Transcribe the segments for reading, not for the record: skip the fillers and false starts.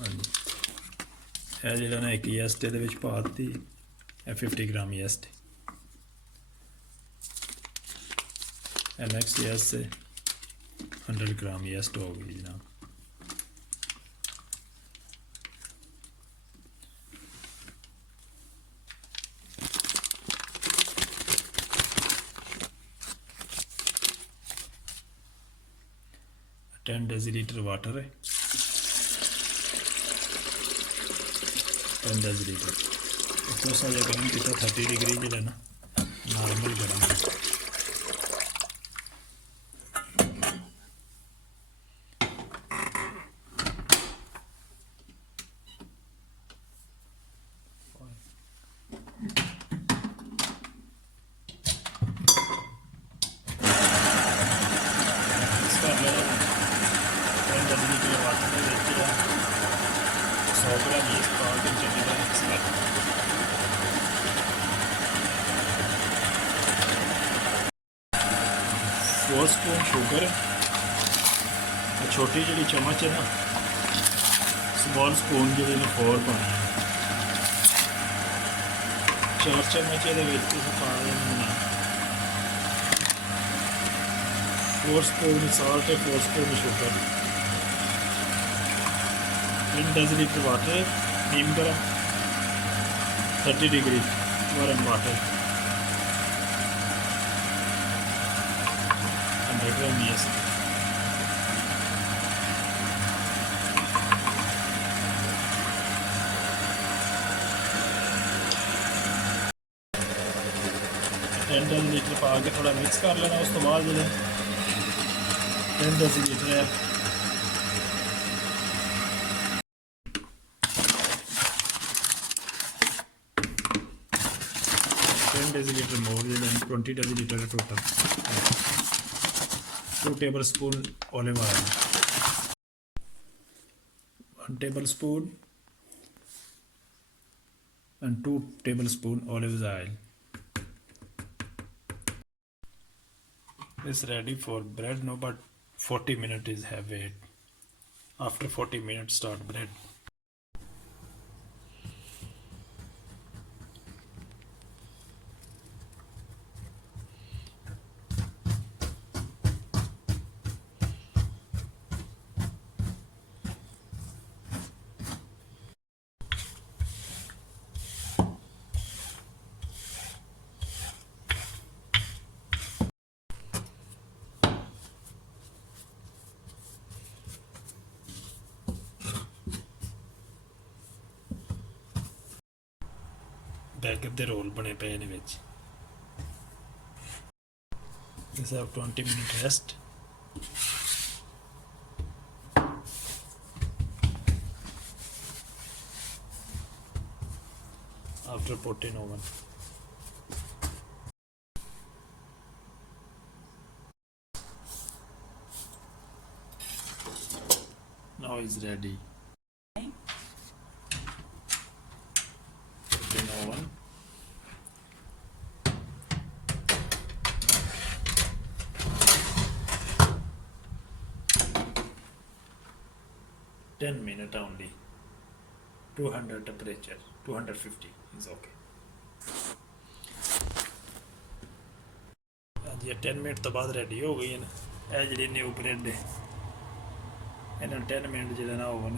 ਹਾਂਜੀ ਇਹ ਜਿਹੜਾ ਨਾ ਇੱਕ ਯੈਸਟ ਇਹਦੇ ਵਿੱਚ ਪਾ ਦਿੱਤੀ, ਇਹ 50 ਗ੍ਰਾਮ ਯੈਸਟ। ਇਹ ਨੈਕਸਟ ਯੈਸਟ 100 ਗ੍ਰਾਮ ਯੈਸਟ ਹੋ ਗਈ ਜਨਾਬ। टेन डेसीलीटर वाटर है, 10 डेसीलीटर थोड़ा सा गर्म किया 30 डिग्री जो है ना नॉर्मल गर्म। फोर स्पून शुगर, छोटी जी चम्मच है ना स्मॉल स्पून जी ने 4 पानी है, 4 चम्मच ये पा देना। 4 spoon salt, 4 spoon sugar, 10 decilitre water, नीम गर्म 30 डिग्री गर्म वाटर, 100 ग्राम यीस्ट। डेसीलीटर पा के थोड़ा मिक्स कर लेना। उस तो बाद जो 10 डेसीलीटर है 10 डेसीलीटर मोर जो 20 decilitre total. 2 table spoon olive oil, 1 table spoon and 2 tablespoon olive oil is ready for bread now, but 40 minutes is have wait. After 40 minutes start bread. Bagger they role बने पे ने which this have 20 minute rest. After put in oven. Now is ready. Put in oven. Minute only. 200 temperature, 250 is okay. ये 10 minute तो बाद ready हो गई है ना। यह जी न्यू ब्रेड है इन्हें 10 मिनट जो ना ओवन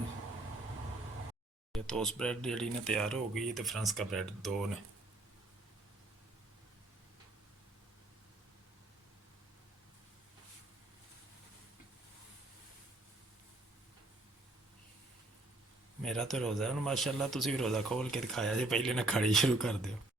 तो उस ब्रेड जी ने तैयार हो गई। तो फ्रांस का ब्रेड 2 ने। मेरा तो रोज़ा है माशाअल्लाह। तुसी भी रोज़ा खोल के दिखाया जी, पहले ना खानी शुरू कर दो।